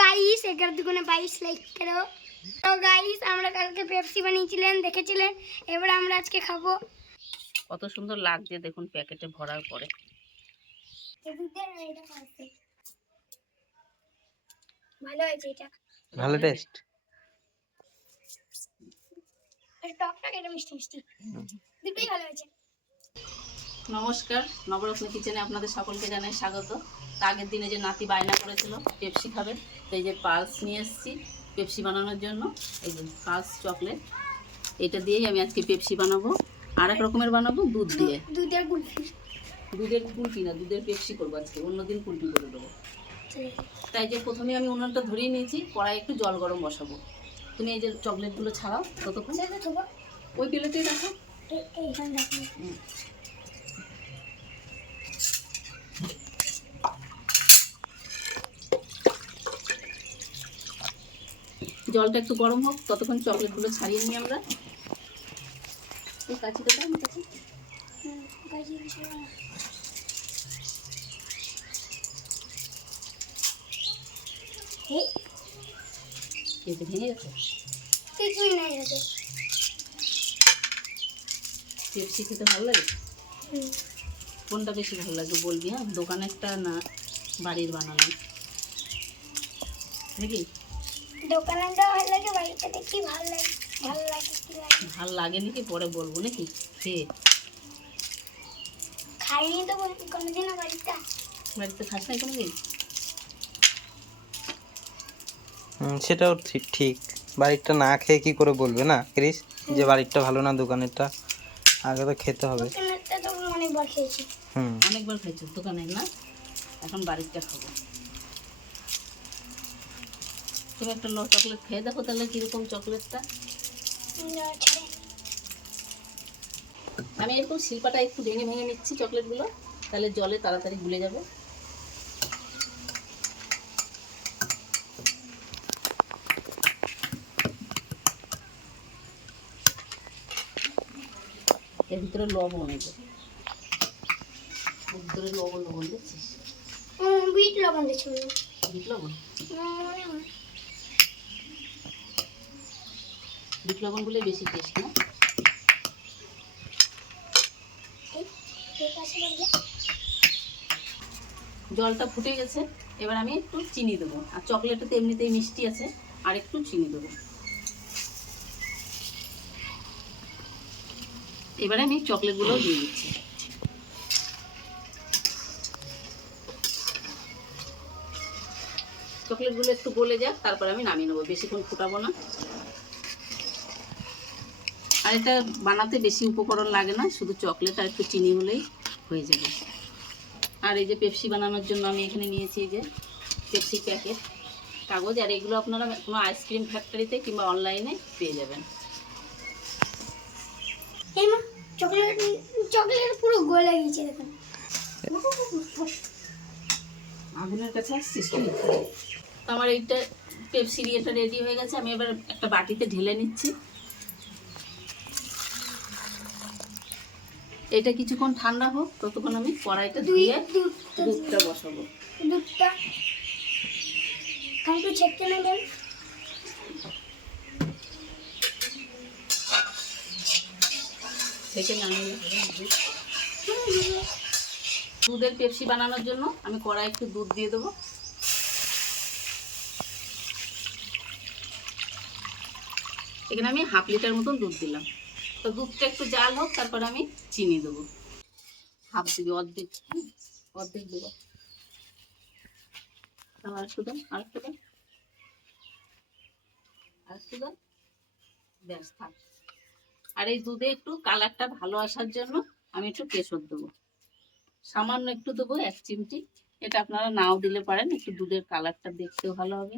Guys এগারো দুগুণে বাইশ লাইক করো। তো গাইস আমরা কালকে পেপসি বানিয়েছিলেন দেখেছিলেন? এবার আমরা আজকে খাব। কত সুন্দর লাগছে দেখুন প্যাকেটে ভরার পরে। ভালো হয়েছে এটা। ভালো টেস্ট টক টক এটা মিষ্টি মিষ্টি। দুটোই ভালো হয়েছে। নমস্কার নবরত্ন কিচেনে আপনাদের সকলকে জানাই স্বাগত। আগের দিনে যে নাতি বায়না করেছিল পেপসি খাবে। তো এই যে পালস নিয়ে এসেছি পেপসি বানানোর জন্য। এই যে পালস চকলেট এটা দিয়েই আমি আজকে পেপসি বানাবো। আর এক রকমের বানাবো দুধ দিয়ে। দুধের কুলফি। দুধের কুলপি না দুধের পেপসি করব আজকে। অন্যদিন কুলপি করে দেবো। তাই যে প্রথমে আমি উনুনটা ধরিয়ে নিয়েছি কড়াই একটু জল গরম বসাবো। তুমি এই যে চকলেটগুলো ছাড়াও ততক্ষণ। ওই প্লেটে রাখো। এইখানে জলটা একটু গরম হোক ততক্ষণ চকলেটগুলো ছাড়িয়ে নিই আমরা। এই দাও ভেঙে গেছে। পেপসি খেতে ভালো লাগে? কোনটা বেশি ভালো লাগে বলবি হ্যাঁ? দোকানেরটা না বাড়ির বানানো? নাকি? দোকানে ভালো লাগে বাড়িতে দেখি ভালো লাগে ভালো লাগে কি লাগে। ভালো লাগে নাকি? পরে বলব নাকি? খেয়ে খাইনি তো কোনোদিনও বাড়িতে। বাড়িতে খাস নাই কোনো দিন হুম, সেটাও ঠিক ঠিক। বাড়িরটা না খেয়ে কি করে বলবে না ক্রিস? যে বাড়িরটা ভালো না দোকানেরটা আগে তো খেতে হবে। অনেকবার খেয়েছি। হুম। অনেকবার দোকানে না? এখন বাড়িটা খাব। তুমি একটা চকলেট খেয়ে দেখো তাহলে কীরকম চকলেটটা আমি এরকম শিল্পাটা একটু ভেঙে ভেঙে নিচ্ছি চকলেটগুলো তাহলে জলে তাড়াতাড়ি গুলে যাবে। এর ভিতরে লবণ এর ভিতরে লবণ লবণ দেখছিস উম, বিট লবণ দিয়েছি বিট লবণ? বিট লবণগুলো বেশি টেস্ট না। জলটা ফুটে গেছে। এবার আমি একটু চিনি দেবো। আর চকলেটটা তো এমনিতেই মিষ্টি আছে, আর একটু চিনি দেবো। এবারে আমি চকলেটগুলো দিয়ে দিচ্ছি। চকলেটগুলো একটু গলে যাক, তারপর আমি নামিয়ে নেব। বেশিক্ষণ ফুটাবো না। আর এটা বানাতে বেশি উপকরণ লাগে না শুধু চকলেট আর একটু চিনি হলেই হয়ে যাবে। আর এই যে পেপসি বানানোর জন্য আমি এখানে নিয়েছি এই যে পেপসি প্যাকেট কাগজ আর এগুলো আপনারা কোনো আইসক্রিম ফ্যাক্টরিতে কিংবা অনলাইনে পেয়ে যাবেন। চকলেট চকলেট পুরো গলে গেছে দেখুন। আগুনের কাছে আসছিস তুই তো আমার এইটা পেপসি এটা রেডি হয়ে গেছে আমি এবার একটা বাটিতে ঢেলে নিচ্ছি। এটা কিছুক্ষণ ঠান্ডা হোক ততক্ষণ আমি কড়াইটা ধুয়ে দুধ দুধটা বসাবো। দুধটা। একটু ছেঁকতে নেবেন। থেকে নামিয়ে দুধের পেপসি বানানোর জন্য আমি কড়াই একটু দুধ দিয়ে দেবো। এখানে আমি হাফ লিটার মতন দুধ দিলাম। তো দুধটা একটু জাল হোক, তারপর আমি চিনি দেবো। হাফ দিবি অর্ধেক অর্ধেক দেবো। আর একটু আর একটু আর একটু ব্যাস, থাক। আর এই দুধে একটু কালারটা ভালো আসার জন্য আমি একটু কেশর দেবো। সামান্য একটু দেবো, এক চিমটি। এটা আপনারা নাও দিলে পারেন, একটু দুধের কালারটা দেখতেও ভালো হবে।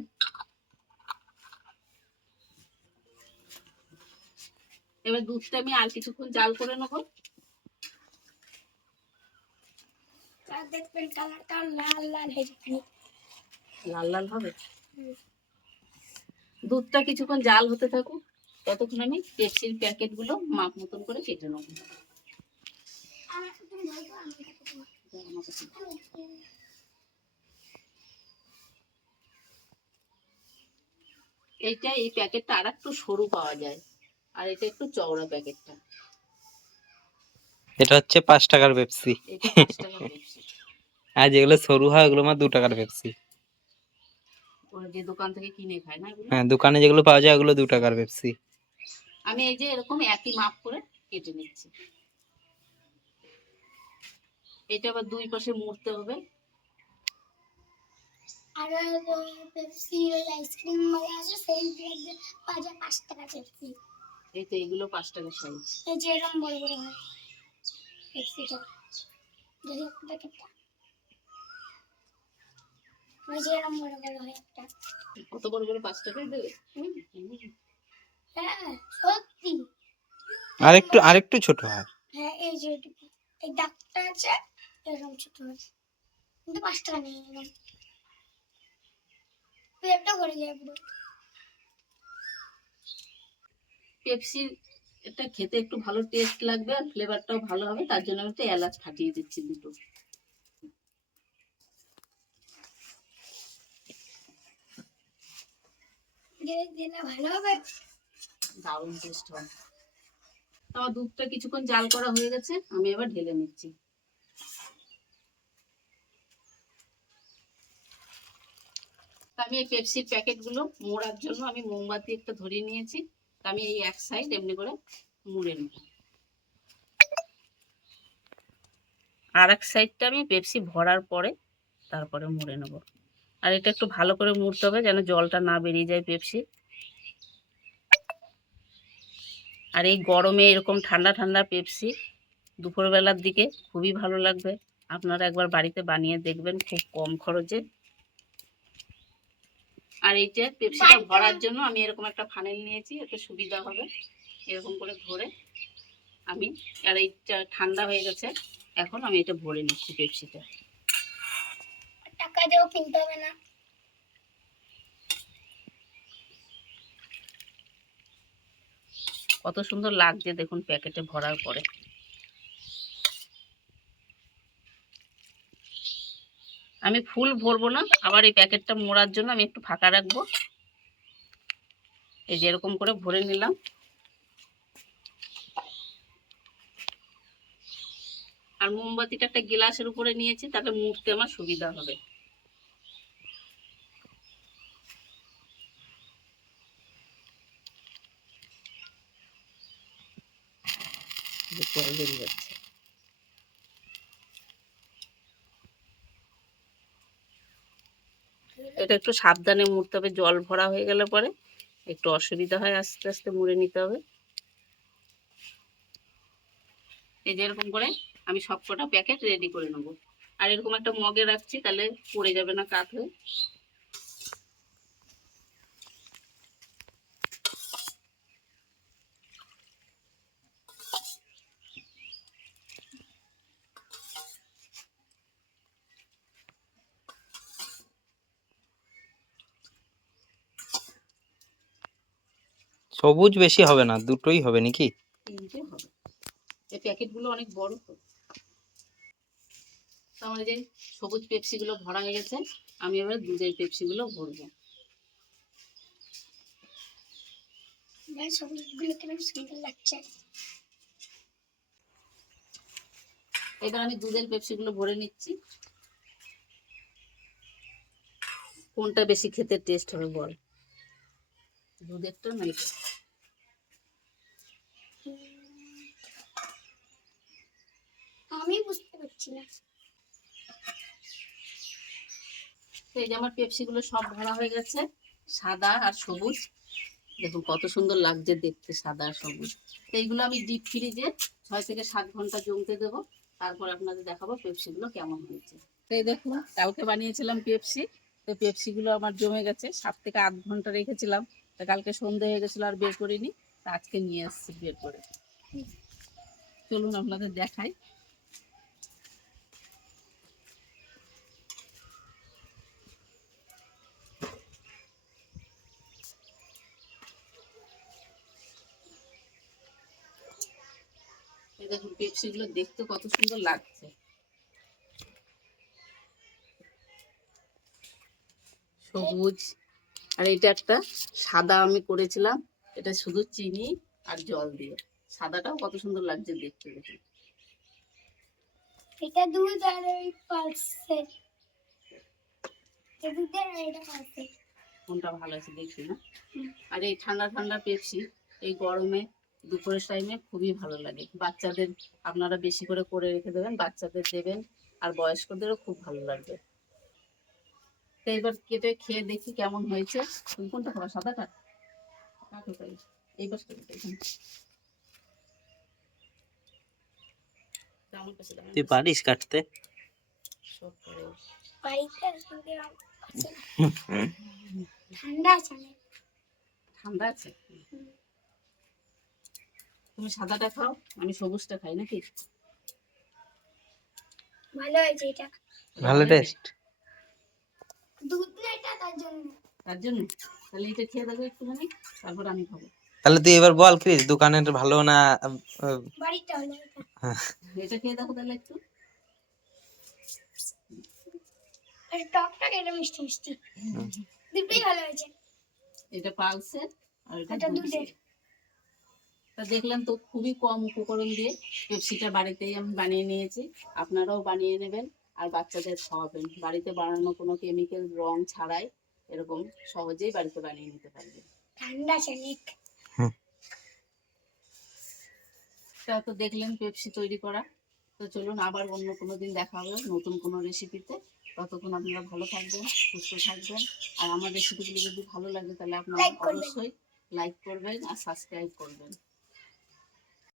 এবার দুধটা আমি আর কিছুক্ষণ জাল করে নেব। দেখবেন কালারটা লাল লাল হয়ে যাবে। লাল লাল হবে? দুধটা কিছুক্ষণ জাল হতে থাকুক ততক্ষণ আমি পেপসির প্যাকেটগুলো মাপ মতন করে কেটে নেব। এইটা এই প্যাকেটটা আর একটু সরু পাওয়া যায়। আর এটা একটু চওড়া প্যাকেটটা। এটা হচ্ছে পাঁচ টাকার পেপসি। আর যেগুলো সরু হয় ওগুলো আমার দু টাকার পেপসি। যে দোকান থেকে কিনে খায় না এগুলো? হ্যাঁ দোকানে যেগুলো পাওয়া যায় ওগুলো দু টাকার পেপসি। আমি এই যে এরকম একই মাপ করে কেটে নিচ্ছি। এটা আবার দুই পাশে মুড়তে হবে। আর পেপসি ওই আইসক্রিম মানে আছে সেই পাঁচ টাকা পেপসি। এই তো এগুলো পাঁচ টাকা সাইজ। এই যে এরকম বড় বড় হয়। পেপসিটা দেখি প্যাকেটটা ওই যে এরকম বড় বড় হয় একটা। কত বড় বড় পাঁচ টাকায় দেবে হুম, হুম। হ্যাঁ সত্যি। আরেকটু আরেকটু ছোট হয়। হ্যাঁ এই যে এটুকু এই দাগটা আছে এরকম ছোট কিন্তু পাঁচ টাকা নেই এরকম। পেটটা ভরে যায় পুরো পেপসির এটা খেতে একটু ভালো টেস্ট লাগবে আর ফ্লেভারটাও ভালো হবে তার জন্য আমি একটা এলাচ ফাটিয়ে দিচ্ছি দুটো। হবে? দারুণ টেস্ট হয় আমার দুধটা কিছুক্ষণ জাল করা হয়ে গেছে আমি এবার ঢেলে নিচ্ছি। তা আমি এই পেপসির প্যাকেটগুলো মোড়ার জন্য আমি মোমবাতি একটা ধরিয়ে নিয়েছি। তা আমি এই এক সাইড এমনি করে মুড়ে নেব। আর এক সাইডটা আমি পেপসি ভরার পরে তারপরে মুড়ে নেব। আর এটা একটু ভালো করে মুড়তে হবে যেন জলটা না বেরিয়ে যায় পেপসি আর এই গরমে এরকম ঠান্ডা ঠান্ডা পেপসি দুপুরবেলার দিকে খুবই ভালো লাগবে। আপনারা একবার বাড়িতে বানিয়ে দেখবেন খুব কম খরচে। আর এইটা পেপসিটা ভরার জন্য আমি এরকম একটা ফানেল নিয়েছি এতে সুবিধা হবে। এরকম করে ভরে আমি আর এইটা ঠান্ডা হয়ে গেছে এখন আমি এটা ভরে নিচ্ছি পেপসিটা টাকা দিয়েও কিনতে হবে না। কত সুন্দর লাগছে দেখুন প্যাকেটে ভরার পরে। আমি ফুল ভরবো না, আবার এই প্যাকেটটা মোড়ার জন্য আমি একটু ফাঁকা রাখব। এই যে এরকম করে ভরে নিলাম। আর মোমবাতিটা একটা গ্লাসের উপরে নিয়েছি, তাতে মুড়তে আমার সুবিধা হবে। জল বেরিয়ে যাচ্ছে। এটা একটু সাবধানে মুড়তে হবে। জল ভরা হয়ে গেলে পরে একটু অসুবিধা হয়, আস্তে আস্তে মুড়ে নিতে হবে। এই যে এরকম করে আমি সবকটা প্যাকেট রেডি করে নেব। আর এরকম একটা মগে রাখছি, তাহলে পড়ে যাবে না কাত হয়ে। সবুজ বেশি হবে না দুটোই হবে নাকি? তিনটে হবে। এই প্যাকেটগুলো অনেক বড় তো। আমার যে সবুজ পেপসিগুলো ভরা হয়ে গেছে আমি এবার দুধের পেপসিগুলো ভরবো। কেন সুন্দর লাগছে। এবার আমি দুধের পেপসিগুলো ভরে নিচ্ছি। কোনটা বেশি খেতে টেস্ট হবে বল। দুধেরটা না এটা? আমি বুঝতে পারছি না তো এই যে আমার পেপসিগুলো সব ভরা হয়ে গেছে, সাদা আর সবুজ। দেখুন কত সুন্দর লাগছে দেখতে, সাদা আর সবুজ। তো এইগুলো আমি ডিপ ফ্রিজে ছয় থেকে সাত ঘণ্টা জমতে দেবো। তারপর আপনাদের দেখাবো পেপসিগুলো কেমন হয়েছে। তো এই দেখুন, কালকে বানিয়েছিলাম পেপসি। তো পেপসিগুলো আমার জমে গেছে, সাত থেকে আট ঘণ্টা রেখেছিলাম। তো কালকে সন্ধে হয়ে গেছিল আর বের করিনি। তা আজকে নিয়ে আসছি বের করে। চলুন আপনাদের দেখাই। দেখুন দেখতে কত সুন্দর লাগছে। সবুজ। আর এটা একটা সাদা আমি করেছিলাম। এটা শুধু চিনি আর জল দিয়ে। সাদাটাও কত সুন্দর লাগছে দেখতে দেখে এটা দুধ আর ওই পালসের কোনটা ভালো আছে দেখি না। আর এই ঠান্ডা ঠান্ডা পেপসি এই গরমে দুপুরের টাইমে খুবই ভালো লাগে। বাচ্চাদের আপনারা বেশি করে করে রেখে দেবেন বাচ্চাদের দেবেন আর বয়স্কদেরও খুব ভালো লাগবে। তো এবার কেটে খেয়ে দেখি কেমন হয়েছে। তুমি কোনটা খাবা সাদাটা? কাটো এই পাশটা তুই পারিস কাটতে? আছে ঠান্ডা আছে? তুমি সাদাটা খাও আমি সবুজটা খাই নাকি? ভালো হয়েছে এটা। ভালো টেস্ট দুধ না এটা তার জন্য। তার জন্য? তাহলে এটা খেয়ে দেখো একটুখানি তারপর আমি খাব। তাহলে তুই এবার বল ক্রিস দোকানের ভালো না বাড়িটা হলো এটা। এটা খেয়ে দেখো তাহলে একটু। আর টকটক এটা মিষ্টি মিষ্টি। দুটোই ভালো হয়েছে। এটা পালসের আর এটা দুধের। তা দেখলাম তো খুবই কম উপকরণ দিয়ে পেপসিটা বাড়িতেই আমি বানিয়ে নিয়েছি। আপনারাও বানিয়ে নেবেন আর বাচ্চাদের খাওয়াবেন। বাড়িতে বানানো কোনো কেমিক্যাল রং ছাড়াই এরকম সহজেই বাড়িতে বানিয়ে নিতে পারবেন। ঠান্ডা তা তো দেখলেন পেপসি তৈরি করা। তো চলুন আবার অন্য কোনো দিন দেখা হবে নতুন কোনো রেসিপিতে ততক্ষণ আপনারা ভালো থাকবেন সুস্থ থাকবেন। আর আমার রেসিপিগুলি যদি ভালো লাগে তাহলে আপনারা অবশ্যই লাইক করবেন আর সাবস্ক্রাইব করবেন।